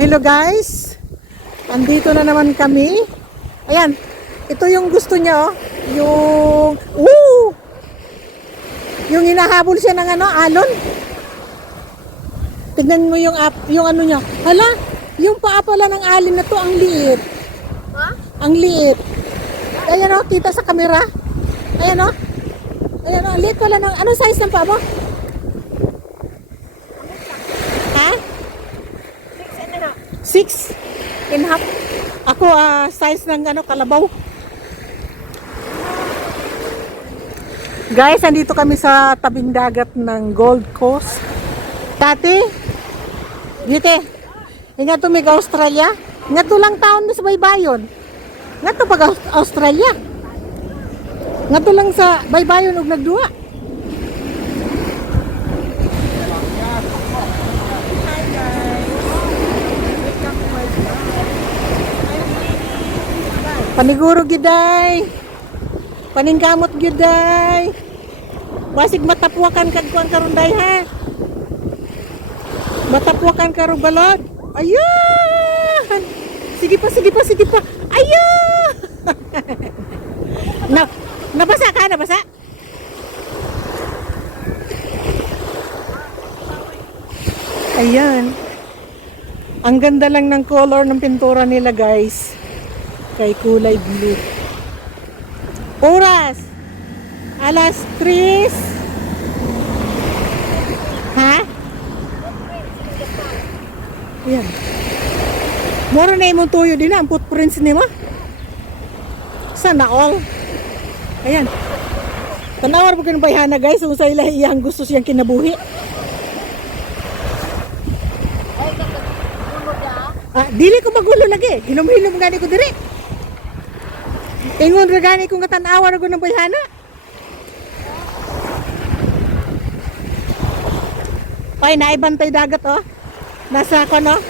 Hello guys, andito na naman kami. Ayan, ito yung gusto niya, oh. Yung hinahabol siya ng alon. Tignan mo yung ano niya. Hala, yung paa pala ng alin na to, ang liit. Ha? Ang liit. Ayan, oh, kita sa camera. Ayan, oh. Ayan, oh, ang liit pala ng, anong size ng paa mo? Ha? 6.5. Ako, size ng kalabaw. Guys, andito kami sa tabing dagat ng Gold Coast. Tati, dito, ingat tumig Australia. Nga to lang taon sa baybayon. Nga to pag Australia. Nga to lang sa baybayon ug nagduwa. Paniguro giday. Paningkamot giday. Basig matapwakan kag kuan karon day ha. Matapwakan karo balod. Ayun. Sige pa. Ayun. Nabasa ka, nabasa? Ayan. Ang ganda lang ng color ng pintura nila, guys. Kay kulay blue. Oras 3:00. Ha? Ayan. Moro na imong tuyo din ang footprints ni mo. Sana all. Ayan. Tanawar mo kinang bayhana, guys. Kung sa iyang gusto siyang kinabuhi. Dili ko magulo lagi. Hilom-hilom gani ko diri. Ingon ra gani ko nga tan-awar ko ng bayhana. Ay, naibantay dagat, oh. Nasa ako, no?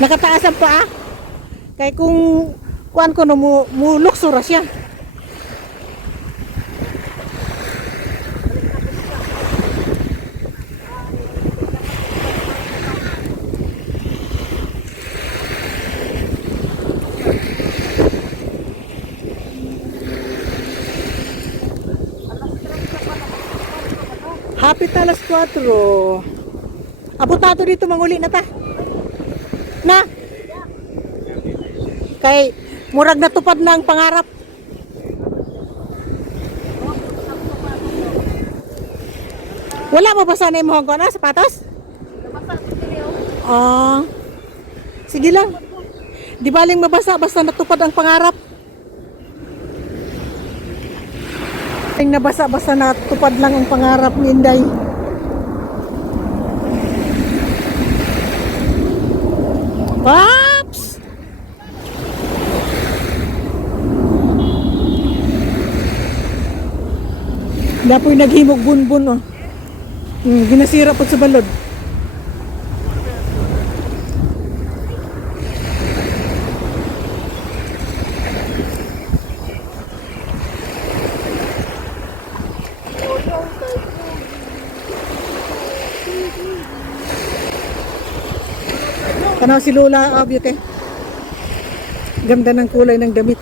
Nakataas ang paa. Kaya kung kuan ko no, muluksura siya. Hapit na alas 4. Abotado dito, manguli na ta. Na? Kay murag natupad na ang pangarap. Wala mo ba sana imong ko na sapatos? Sige lang. Di baling mabasa basta natupad ang pangarap. Nabasa basta natupad lang ang pangarap ni Inday. Pops! Dapoy naghimog bunbun, oh. Ginasira pag sa balod. Tanaw si Lola, beauty. Ganda ng kulay ng damit.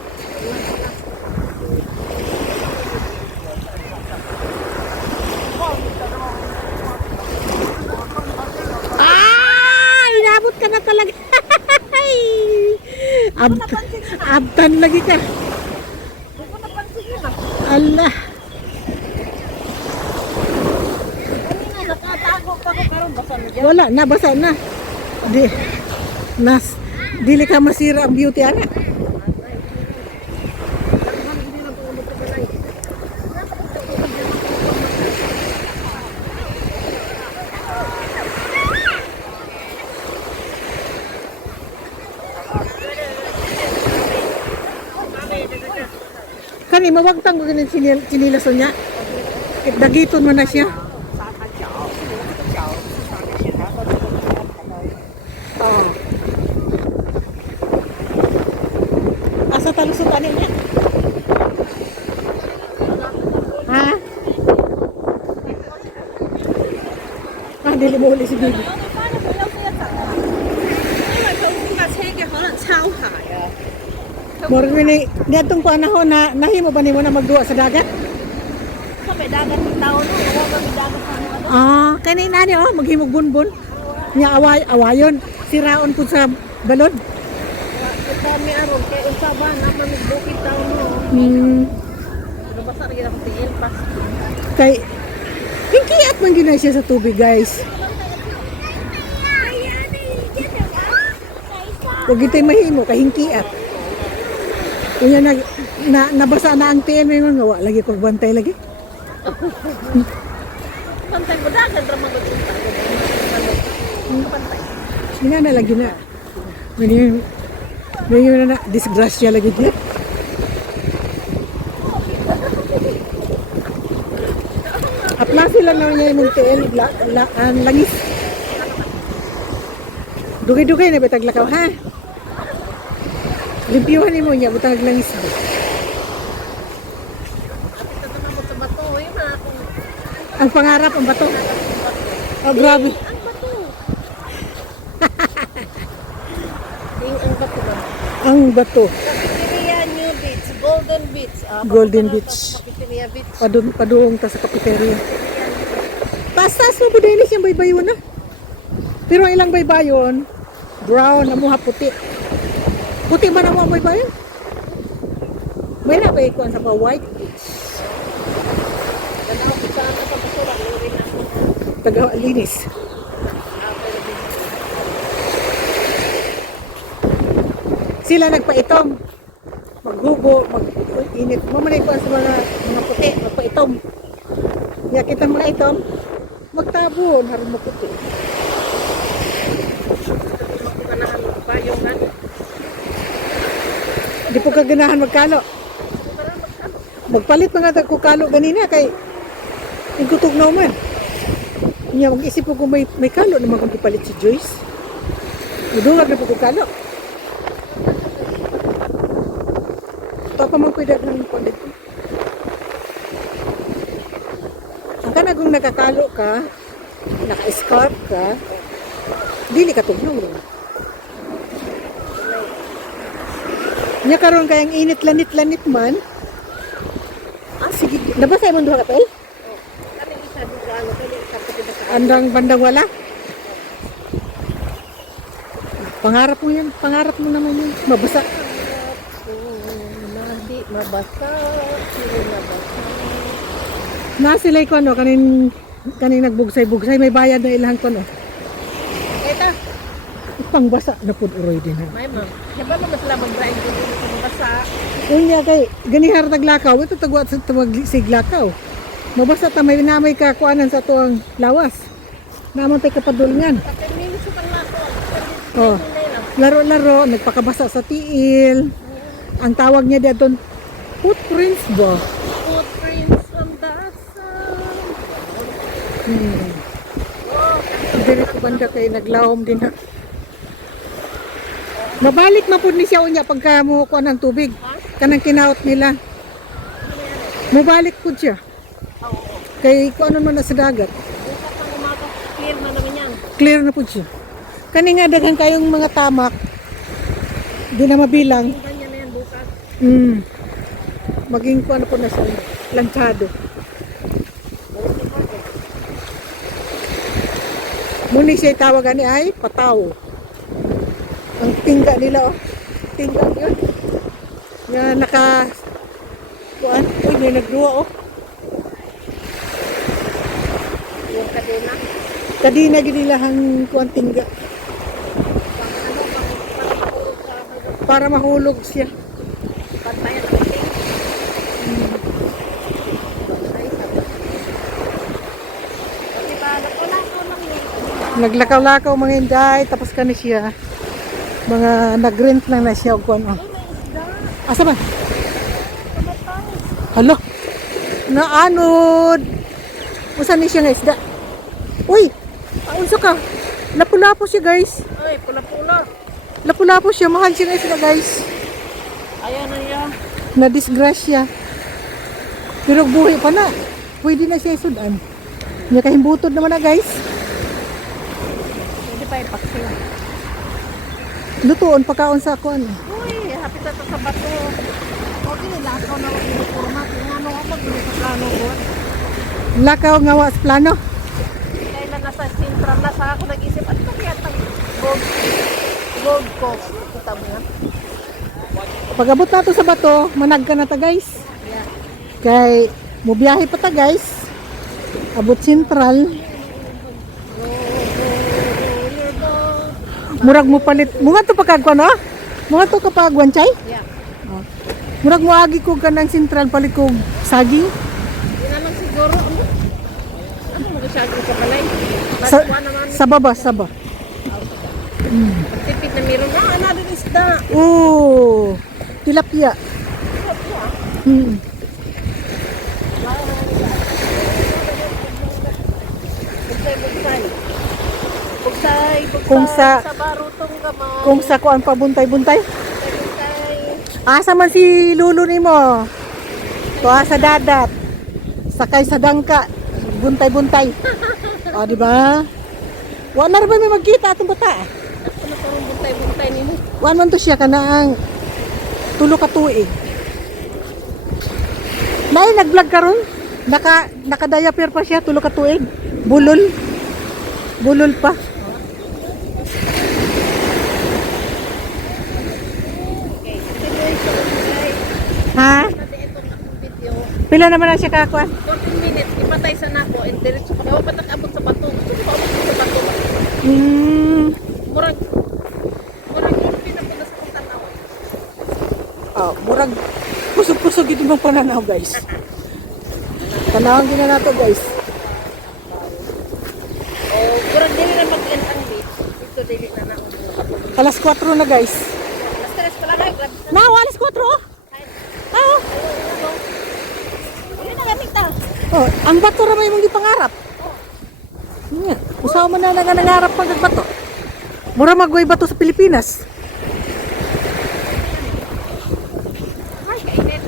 Inabot ka na talaga. Abtan lagi ka. Allah. Wala, nabasa na. Dili ka masira ang beauty, ana. Kani mawagtang ko ganin sinilason niya. Dagiton mo na siya. Asa talusot ani niya? Ha? Dili mo uli si Bibi. Murag ni niadtong panahon na nahimo ba nimo na magduwa sa dagat? Sa may dagat ng tao no, wala kami dagat sa ano. Ah, kani nani oh, maghimog bunbun. Nya awayon, siraon pud sa balod. Kami aron kay unsa ba na magbukid tao no. Hmm, Basta ra gyud ang tiil pas. kay hingkiat man gyud na siya sa tubig, guys. Huwag ito'y mahimo, kahingkiat. Kaya nabasa na ang tiil, may mga wala lagi pagbantay lagi. Pantay ko dagan ra man gud pantay. Sina na lagi na. May na disgrasya lagi niya. Apla sila na niya yung tiil, ang langis. Dugay-dugay na betag lakaw, ha? Limpiyuhan mo niya, butang langis. Ito naman sa bato, eh na ako. Ang pangarap, ang bato. Oh, grabe. Ang bato. Ang bato ba? Ang bato. Cafeteria New Beach, Golden Beach. Golden Beach. Cafeteria Beach. Paduong ta sa cafeteria. Taas-taas mo po din siyang baybayon na. Pero ang ilang baybayon, brown, amuha puti. Puti man ang mga baybayon. May na ba ikuan sa pa white? Tanaw ko sa bato lang, luwi na ako. Taga-linis. Sila nagpaitom. Maghubo, mag-init. Mamanay ko sa mga puti, magpaitom. Kaya kita mga itom, magtabon, harap maputi. Ganahan mo pa yung ano. Di po kaganahan magkalo. Magpalit mga kukalo ganina kay igutog na man. Niya mag-isip ko kung may kalo naman kung ipalit si Joyce. Udungag na po kukalo. Ito pa mang pwede ng pandit. Ang kanagong nakakalo ka, naka-scarf ka, dili ka tugnaw rin. Nya karon kayang init lanit-lanit man. Ah, sige. Nabasa mo duha ka pel? Kani isa dito ano, kani isa pati ba sa Andang bandang wala. Pangarap mo yan. Pangarap mo naman yun. Mabasa. Di mabasa, hindi mabasa. Na sila ko ano, kanin nagbugsay-bugsay. May bayad na ilang ko no. Ito, Pangbasa na pud uroy din ha. may ma'am. Diba naman sila mag-grind ko dito sa mabasa? Unya kay ganihar taglakaw. Ito tagwat sa tawag siglakaw. Mabasa ta may namay ka kuanan sa tuang lawas. Naman tay kapadulngan. Pati minutes pang lato. Oh. Laro-laro, nagpakabasa sa tiil. Ang tawag niya dito, footprints ba? Footprints on the sun. Dili ko banda kay naglawom din ha. Mabalik man pud ni siya unya pagka mo kuan ng tubig. Kanang kinaot nila. Mabalik pud siya. Oo. Kay kuan man na sa dagat. Bukas ang umaga, clear man naman yan. Clear na pud siya. Kani nga daghan kayong mga tamak. Di na mabilang. Ganyan na yan bukas. Maging kuan po na siya. Lanchado. Muni siya tawagan ni ay pataw. Ang tingga nila oh. Tingga yun. Nga naka kuan, uy may nagduwa oh. Yung kadena. Kadina gid nila hang kuan tingga para mahulog siya. Pantayan ang ting. Kasi balak ko lang yun. Naglakaw-lakaw mga inday tapos kani siya. Mga nagrent lang na siya og kuan oh. Asa ba? Hala. Naanod. Usa ni siya nga isda. Uy, unsa ka? Lapu-lapo siya, guys. Ay, pula-pula. Lapu-lapo siya, mahal siya nga isda, guys. Ayan na yan. Na disgrasya. Pero buhay pa na. Pwede na siya isudan. Niya kahimbutod naman na, guys. Hindi pa ipaksin. Lutuon pagkaon sa kuan. Uy, Kapit ito sa bato. O, kinilakaw na ako yung kurma. Ano ako magulit sa plano ko. Lakaw nga wa sa plano. Kaya na nasa sentral na sa ako nag-isip. Ano ba kaya itang gold coast? Kita mo nga. Pag-abot na to sa bato, manag ka na ta guys. Yeah. Kay mubiyahe pa ta guys. Abot sentral. Murag mo palit. Mga to pagkagwa no? Mga to kapag wanchay? Yeah. Murag mo agi ko ka ng sentral palit ko saging. Yun na lang siguro. Ano mo kasyagin sa balay? Sa, Baswa naman. sa baba, sa baba. Tipid na meron. Ano din isda? Oh, tilapia. Hmm. Bugsay. Bugsay. Kung sa- barutong gamay. Kung sa kuan pa buntay-buntay. Bugsay. Asa man si lulo nimo? Tuwa sa dadat. Sakay sa dangka. Buntay-buntay. O, di ba? Wala na rin ba may magkita atong bata? Ano parang buntay-buntay nini? Wan man to siya kanaang tulo ka tuig. Nay nag-vlog karon. Naka-diaper pa siya tulo ka tuig. Bulol. Bulol pa. Okay. Situation guys. Ha? Pati itong akong video. Pila naman na siya kakuan? 14 minutes. Ipatay sa nako. And diretso pa. Kaya patak-abot sa bato. Gusto ko paabot sa bato. Murag yung pinapunta sa kong tanaw. Oh, murag kusog-kusog ito mong pananaw guys. Tanawang gina na to guys. Oh, murag dili na mag-end ang beach. Dito dili na ako. Alas 4 na guys. Mas stress pala na. Grabe na. Now, alas 4 oh. Oh, Yun na gamit ah. oh, ang bato ra may mong gipangarap. Nga, usaw man na nangarap pag bato. Mura magway bato sa Pilipinas. Ay, kainit.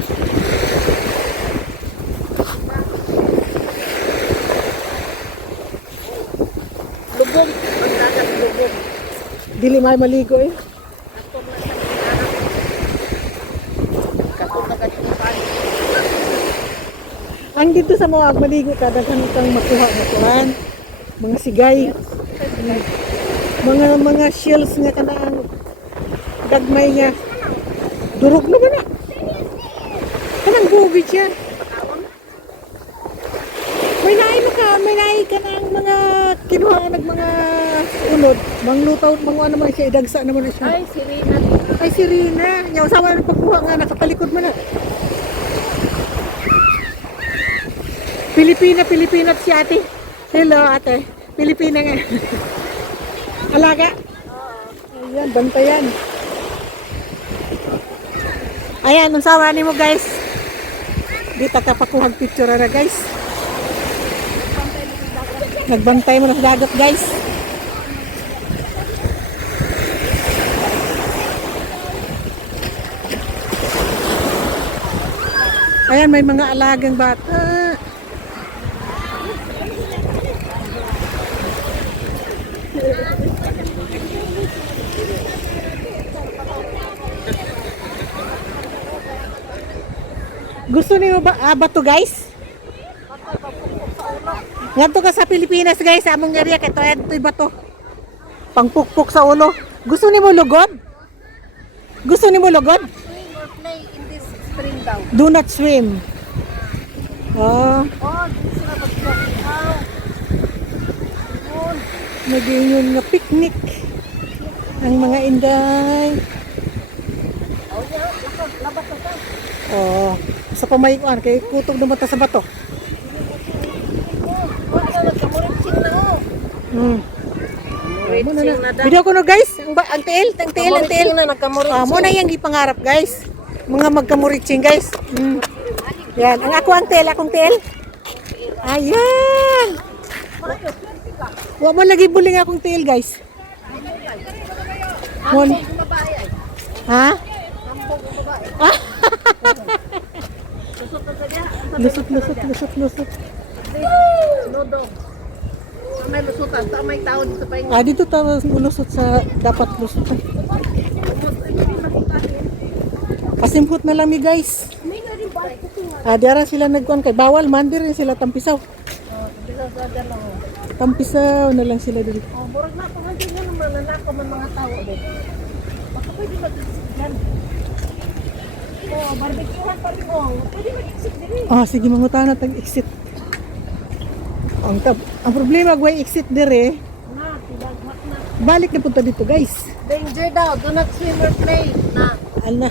Lubog. Ang dagat lubog. Dili may maligo eh. Atong na sa mga katong na katipan. Ang dito sa mga maligo kadaghan kang makuha nga kuan. Mga sigay, mga shells nga kanang dagmay nga. Durog na ba na? Kanang bugid siya. May naay ka ng mga kinuha nag mga unod. Manglutaw, mga ano man siya, idagsa naman na siya. Ay, si Rina. Ay, si Rina. Yung asawa ng pagkuha nga, nakapalikod mo na. Pilipina si ate. Hello, ate. Pilipina nga. Alaga? Ayan, bantayan. Ayan, ang sawa ni mo guys. Dito ka pakuhag picture na guys. Nagbantay mo na sa dagat guys. Ayan, may mga alagang bata. Gusto niyo ba bato guys? Ngadto ka sa Pilipinas guys, sa among area kay to'y bato. Pangpukpok sa ulo. Gusto nimo lugod? Gusto nimo lugod? Swim or play in this spring daw. Do not swim. Oh, Oh, dito sila mag-block. Yun. nag-iingon nga picnic. Ang mga inday. Oh, yeah. Labat na ka. Oh, sa pamayuan kay kutog na mata sa bato. Wala na, nagkamuritsing na oh. Muritsing na daw. Video ko no guys, ang tiil. Nagkamuritsing na, nagkamuritsing. Ah, mo na yung gipangarap guys. Mga magkamuritsing guys. Yan, ang akong tiil. Ayan. Wa mo lagi buling akong tiil guys. Mon. Ang babae ay. Ha? Ambog ang babae. Lusot na sa diya. Lusot. Nodo. May lusutan. Sa may tao dito pa yung... Ah, dito tayo lusot sa dapat lusot. Pasimhot na lang mi guys. May nga rin ba? Diara sila nagkuhan kay bawal man din sila tampisaw. Bisa sa dalawa. Tampisaw na lang sila dito. Murag na ako hindi nga naman nanako man mga tao din. Baka pwede mag-exit dyan. Barbecuehan pa rin mo. Pwede mag-exit din eh. Sige mangutana tag exit. Ang problema gway exit dire. Na, tilagmak na. Balik na punta dito guys. Danger daw. Do not swim or play. Na. Ana.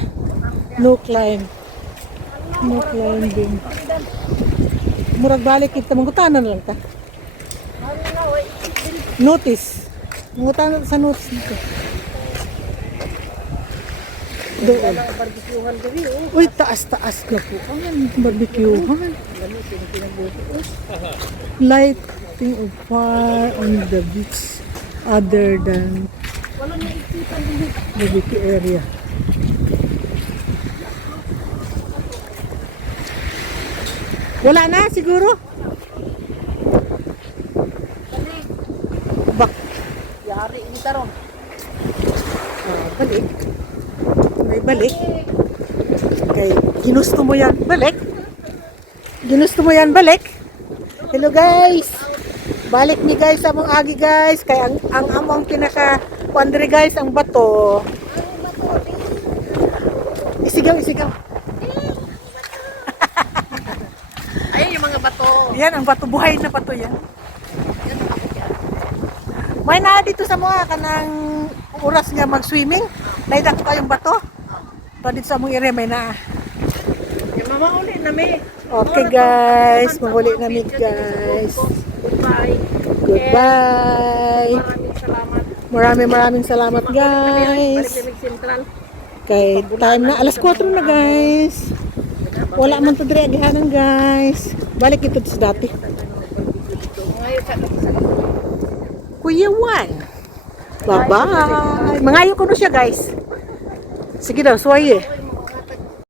No climb. No climbing. Murag balik kita mangutana na lang ta. Ano na, way exit din. Notice. Mangutana sa notice dito. Doon. Ang barbecuehan gabi oh. Uy, taas-taas na po. Ang barbecue. Lighting of fire on the beach other than Walang naiksitan din. barbecue area. Wala na siguro? Balik. Bak. Yari ini taron. Balik. May balik. Kay ginusto mo yan. Balik. Ginusto mo yan. Balik. Hello guys. Balik ni guys among agi guys. Kay ang among pinaka kuandre guys ang bato. Isigaw. Ayun yung mga bato. Yan ang bato. Buhay na bato yan. May na dito sa mga kanang oras nga mag-swimming. Naidak pa yung bato. Pa dito sa among area may na. Yung mama uli na may. Okay guys, mahuli na mi guys. Goodbye. Goodbye. Maraming salamat. Maraming salamat guys. Balik Central. Kay time na alas 4 na guys. Wala man to dire agihanan guys. Balik ito sa dati. Ngayon sa Kuya Juan. Bye-bye. Mangayo ko no siya guys. Sige daw, suwaye.